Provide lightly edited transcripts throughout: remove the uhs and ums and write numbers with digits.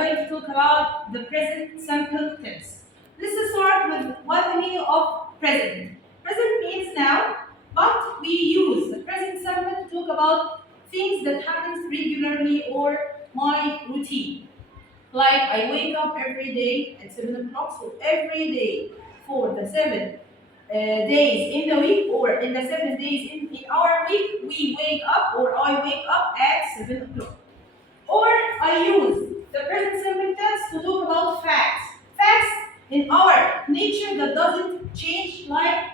going to talk about the present simple tense. Let's start with what the meaning of present. Present means now, but we use the present simple to talk about things that happens regularly or my routine. Like I wake up every day at 7 o'clock, so every day for the 7 days in the week or in the 7 days in our week, we wake up or I wake up at 7 o'clock. Or I use the present simple tense to talk about facts. Facts in our nature that doesn't change, like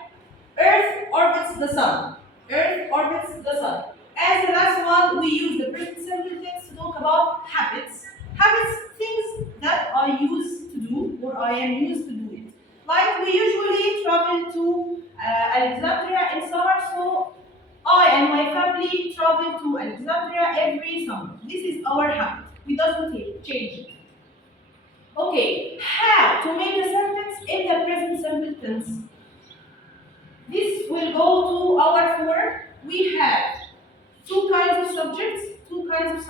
Earth orbits the sun. Earth orbits the sun. As the last one, we use the present simple tense to talk about habits. Habits, things that I used to do or I am used to do it. Like we usually travel to Alexandria in summer, so I and my family travel to Alexandria every summer. This is our habit. We doesn't change it. Okay, how to make a sentence in the present simple tense? This will go to our form. We have two kinds of subjects, plural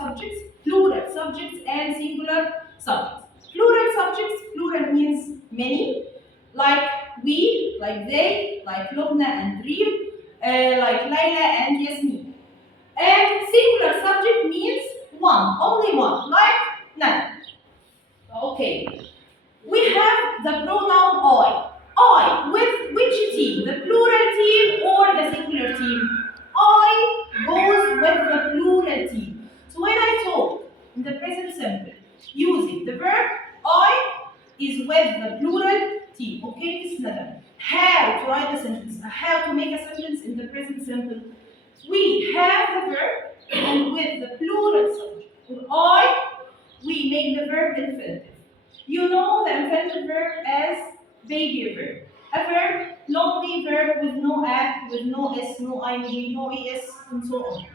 subjects and singular subjects. Plural subjects, plural means many, like we, like they, like Lubna and Reem, like Layla and Yasmin. And singular subject means one, only one, like Nada. Okay. We have the pronoun I. I with which team? The plural team or the singular team? I goes with the plural team. So when I talk in the present simple using the verb I is with the plural team. Okay, this is Nada. How to write a sentence? How to make a sentence in the present simple? We have the verb and with the plural subject. For I, we make the verb infinitive. You know the infinitive verb as baby verb. A verb, lonely verb with no act, with no s, no ing, no es, and so on.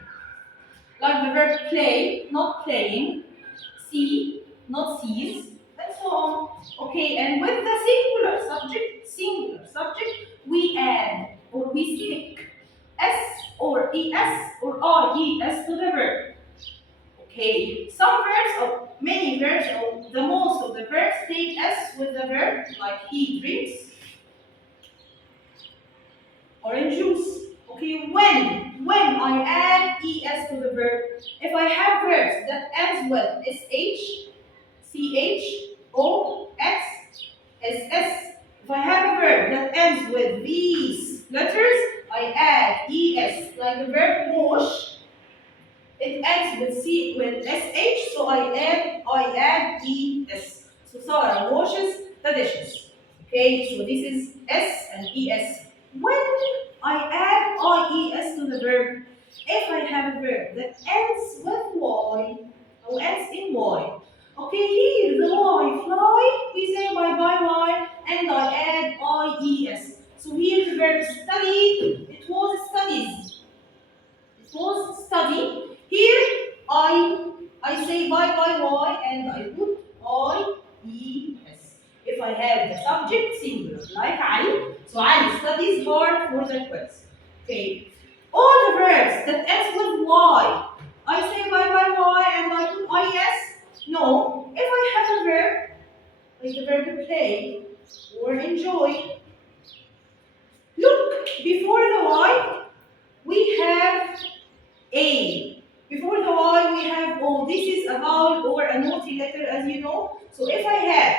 Like the verb play, not playing, see, not sees, and so on. Okay, and with the singular subject, we add or we stick s or es or ies to the verb. Okay, some verbs or many verbs or the most of the verbs take s with the verb, like he drinks orange juice. Okay, when I add es to the verb, if I have verbs that ends with sh, ch, o, x, ss. If I have a verb that ends with these letters, I add es, like the verb wash. It ends with sh, so I add es. So Sarah washes the dishes. Okay, so this is s and es. When I add ies to the verb, if I have a verb that ends with y or ends in y, okay, here the y fly, we say bye bye y, and I add ies. So here the verb study, it was studies. It was study. Here I say bye bye y and I put ies. If I have the subject singular like Ali, so Ali studies hard for the quiz. Okay. All the verbs that ends with y, I say bye bye y and I put ies. No. If I have a verb like the verb to play or enjoy, look before the y we have a. Before the Y, we have O. This is a vowel or a naughty letter, as you know. So if I have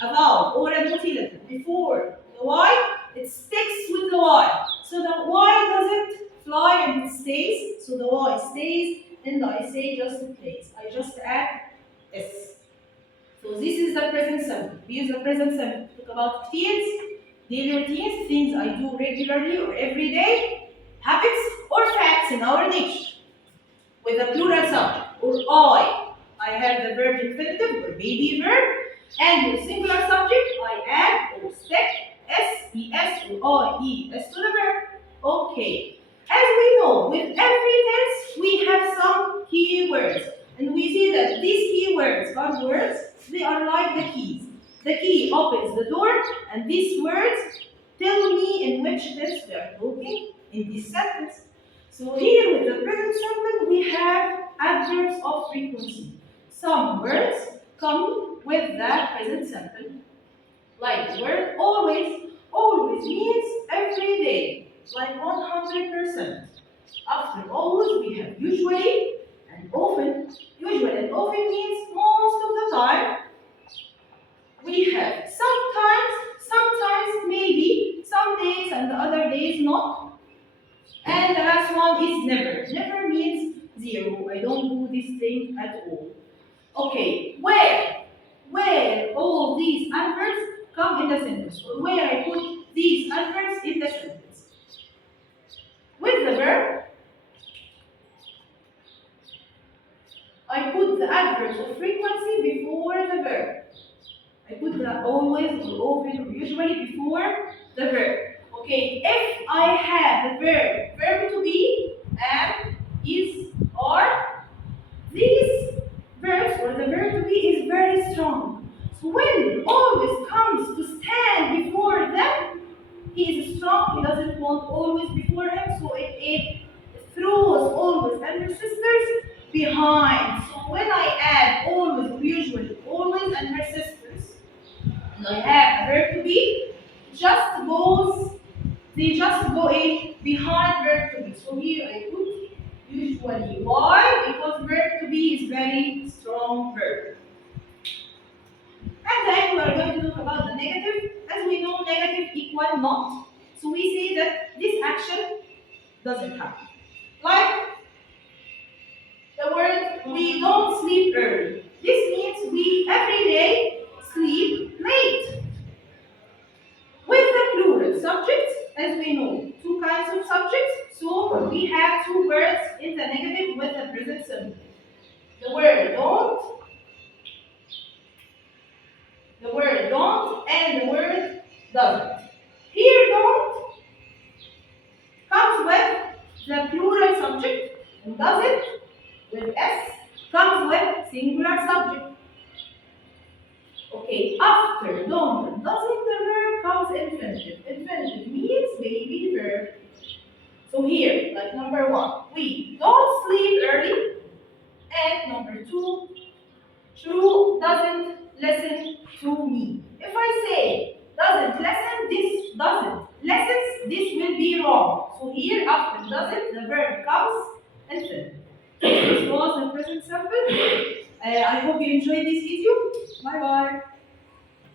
a vowel or a naughty letter before the Y, it sticks with the Y. So the Y doesn't fly and it stays. So the Y stays, and I say just in place. I just add S. So this is the present simple. We use the present simple to talk about routines, daily routines, things I do regularly or every day, habits or facts in our nature. With a plural subject or I have the verb infinitive or baby verb, and with singular subject I add or stick s, or ies to the verb. Okay. As we know, with every tense we have some keywords, and we see that these keywords are words. They are like the keys. The key opens the door, and these words tell me in which tense we are talking in this sentence. So here with the present simple, we have adverbs of frequency. Some words come with the present simple. Like the word always, always means every day, like 100%. After always, we have usually and often. Usually and often means most of the time. We have sometimes maybe, some days and the other days not. And the last one is never. Never means zero. I don't do this thing at all. Okay, where all these adverbs come in the sentence, or where I put these adverbs in the sentence. With the verb, I put the adverbs of frequency before the verb. I put the always or often or usually before the verb. Okay, if I have the verb to be, am, is, are, these verbs or the verb to be is very strong. So when always comes to stand before them, he is strong, he doesn't want always before him, so it throws always and her sisters behind. So when I add always or usually, always and her sisters, and I have a verb to be, they just go in behind verb to be. So here I put usually. Why? Because verb to be is very strong verb. And then we are going to talk about the negative. As we know, negative equal not. So we say that this action doesn't happen. Like the word we don't sleep early. This means we every day sleep late. With the plural subjects, as we know, two kinds of subjects. So we have two words in the negative with the present simple. The word don't, and the word doesn't. Here don't comes with the plural subject, and doesn't with S comes with singular subject. Okay, after don't and doesn't, the verb comes infinitive. Infinitive means baby verb. So here, like number one, we don't sleep early, and number two, Shrew doesn't listen to me. If I say doesn't listen, this doesn't. Listens, this will be wrong. So here after doesn't, the verb comes infinitive. This was the present simple. I hope you enjoyed this video. Bye bye.